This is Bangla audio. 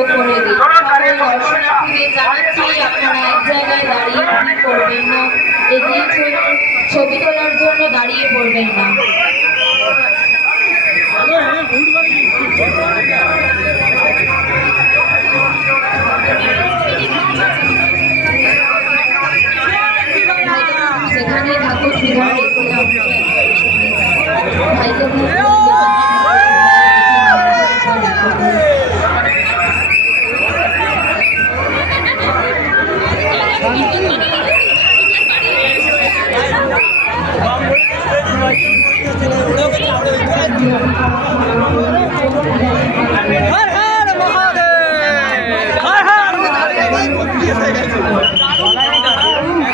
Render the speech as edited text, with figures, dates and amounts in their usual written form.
সুযোগ করে দিই। সকল দর্শনার্থীদের জানাচ্ছি আপনারা এক জায়গায় দাঁড়িয়ে পড়বেন না, এগিয়ে চলুন, ছবি তোলার জন্য দাঁড়িয়ে পড়বেন না। সেখানেই থাকুন, ভাইকে